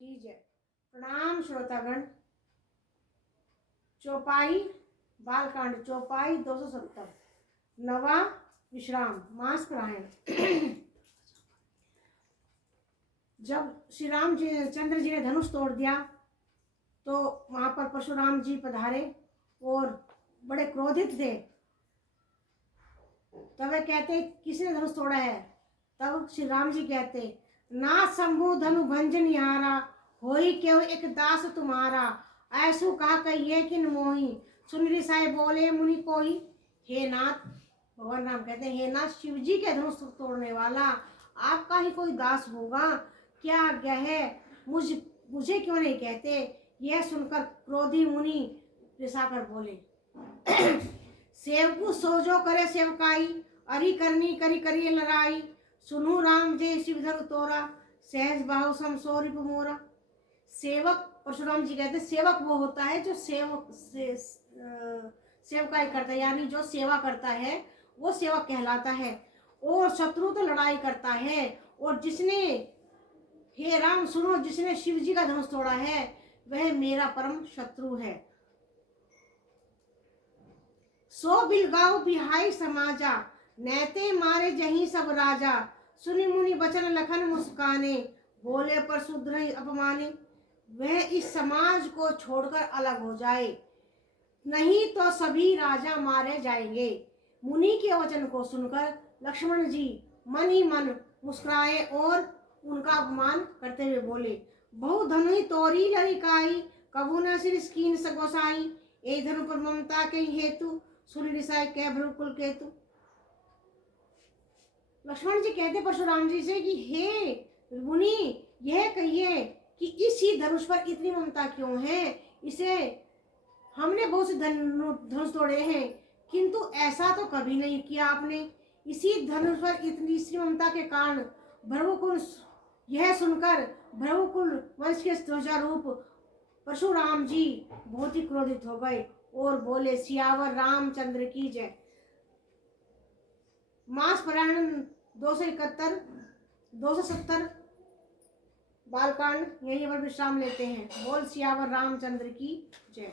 ठीक है। प्रणाम श्रोतागण। चौपाई बालकांड चौपाई 270 नवा विश्राम मास परायण। जब श्री राम जी चंद्र जी ने धनुष तोड़ दिया तो वहां पर परशुराम जी पधारे और बड़े क्रोधित थे। तब वे कहते किसने धनुष तोड़ा है? तब श्री राम जी कहते ना शंभु धनु भंजन निहारा होई क्यों एक दास तुम्हारा ऐसु कहा कहिए किन मोही सुन ऋषाय बोले मुनि कोई। हे नाथ, भगवान राम कहते हैं हे नाथ, शिव जी के धनुष तोड़ने वाला आपका ही कोई दास होगा क्या? आज्ञा है, मुझे क्यों नहीं कहते? यह सुनकर क्रोधी मुनि रिसाकर बोले सेवकु सोजो करे सेवकाई अरि करनी करी करिए लड़ाई सुनु राम जय शिव धनु तोरा सहज बाहु सम सोरिप मोरा। सेवक परशुराम जी कहते सेवक वो होता है जो सेवकाई करता है, यानी जो सेवा करता है वो सेवक कहलाता है। और शत्रु तो लड़ाई करता है। और जिसने, हे राम सुनो, जिसने शिव जी का धनुष तोड़ा है वह मेरा परम शत्रु है। सो बिलगाओ बिहाई समाजा नैते मारे जही सब राजा सुनि मुनि बचन लखन मुस्काने बोले पर शुद्र अपमाने। वह इस समाज को छोड़कर अलग हो जाए, नहीं तो सभी राजा मारे जाएंगे। मुनि के वचन को सुनकर लक्ष्मण जी मन ही मन मुस्कुराए और उनका अपमान करते हुए बोले बहु धनु तोरी लड़िकाई कबू न सिर स्कीन सगोसाई ए धनु पर ममता के हेतु सुन ऋषाय कह भ्रुकुल केतु। लक्ष्मण जी कहते परशुराम जी से कि हे मुनि, यह कहिए कि इसी धनुष पर इतनी ममता क्यों है? इसे हमने बहुत से धनुष तोड़े हैं किंतु ऐसा तो कभी नहीं किया आपने। इसी धनुष पर इतनी सी ममता के कारण भ्रवकुल, यह सुनकर भ्रवकुल वंश के ध्वजारूप परशुराम जी बहुत ही क्रोधित हो गए और बोले सियावर रामचंद्र की जय। मास परायण 270 बालकांड यहीं पर विश्राम लेते हैं। बोल सियावर रामचंद्र की जय।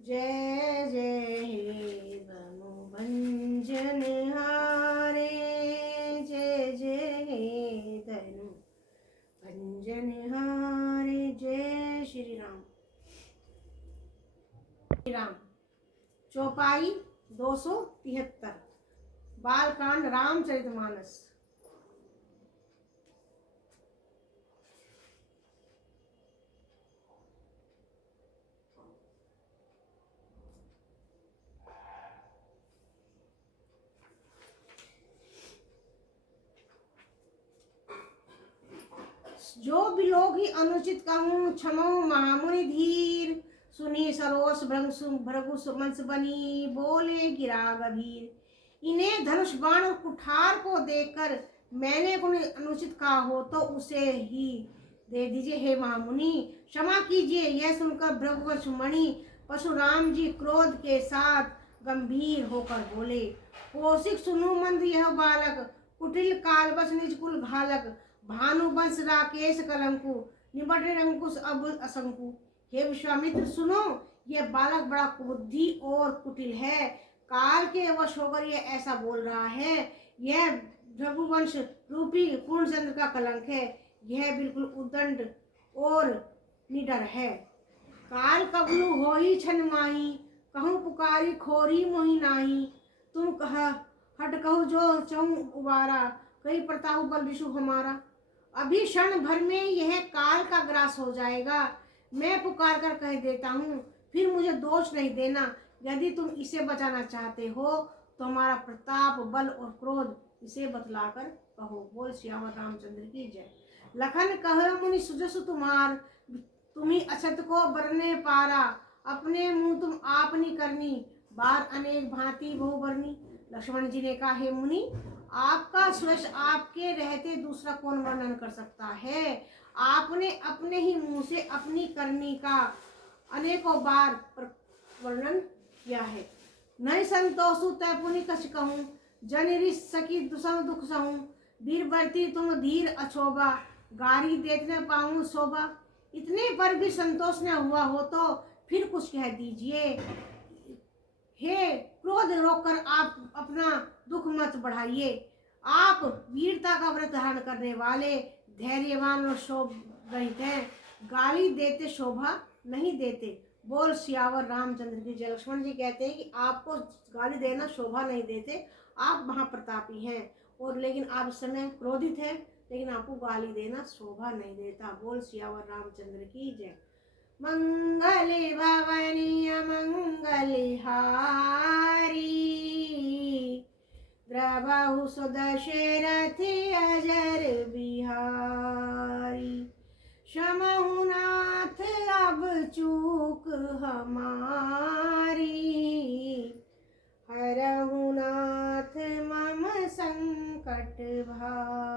जय जय हे धनु भंजन हारे जय जय हे धनु भंजन हारे जय श्री राम। राम चौपाई 273 बालकांड रामचरितमानस। जो भी लोग ही अनुचित कहूँ क्षमो महामुनि धीर सुनी सरोस भृगु मंस बनी बोले गिरा गभीर। इन्हें धनुष बाण और कुठार को देखकर मैंने कोई अनुचित कहा हो तो उसे ही दे दीजिए हे महामुनि, क्षमा कीजिए। यह सुनकर भृगुवंश मणि परशुराम जी क्रोध के साथ गंभीर होकर बोले कौशिक सुनु मंद यह बालक कुटिल कालबस निज कुल घालक भानुवंश राकेश कलंकु निबट अंकुश अबुल असंकु। हे विश्वामित्र सुनो, यह बालक बड़ा कुबुद्धि और कुटिल है। काल के वश होकर यह ऐसा बोल रहा है। यह भृगुवंश रूपी पूर्णचंद्र का कलंक है। यह बिल्कुल उद्दंड और निडर है। काल कबलू होई छन माही कहूँ पुकारी खोरी मोहि नाही। तुम कह हट कहू जो चहु उबारा कई प्रताप बल विशु हमारा। अभी क्षण भर में यह काल का ग्रास हो जाएगा। मैं पुकार कर कह देता हूँ, फिर मुझे दोष नहीं देना। यदि तुम इसे बचाना चाहते हो तो हमारा प्रताप बल और क्रोध इसे बतलाकर कहो। बोल श्याम रामचंद्र की जय। लखन कहो मुनि सुजसु तुम्हार तुम्ही अछत को बरने पारा अपने मुंह तुम आपनी करनी बार अनेक भांति बहु बरनी। लक्ष्मण जी ने कहा हे मुनि, आपका सुयश आपके रहते दूसरा कौन वर्णन कर सकता है? आपने अपने ही मुंह से अपनी करनी का अनेकों बार वर्णन किया है। नहीं संतोषु तय पुनि कछ कहूँ जन ऋष सकी दुसम दुख सहूँ वीर बरती तुम धीर अछोबा गारी देखने पाऊँ शोभा। इतने पर भी संतोष न हुआ हो तो फिर कुछ कह दीजिए। हे क्रोध रोककर आप अपना दुख मत बढ़ाइए। आप वीरता का व्रत धारण करने वाले धैर्यवान और शोभ रहित हैं। गाली देते शोभा नहीं देते। बोल सियावर रामचंद्र की जय। लक्ष्मण जी कहते हैं कि आपको गाली देना शोभा नहीं देते, आप महाप्रतापी हैं, और लेकिन आप इस समय क्रोधित हैं, लेकिन आपको गाली देना शोभा नहीं देता। बोल सियावर रामचंद्र की जय। मंगल भवनी मंगल हारी, द्रवहु सुदशरथ अजर बिहारी। क्षमहु नाथ अब चूक हमारी, हरहु नाथ मम संकट भारी।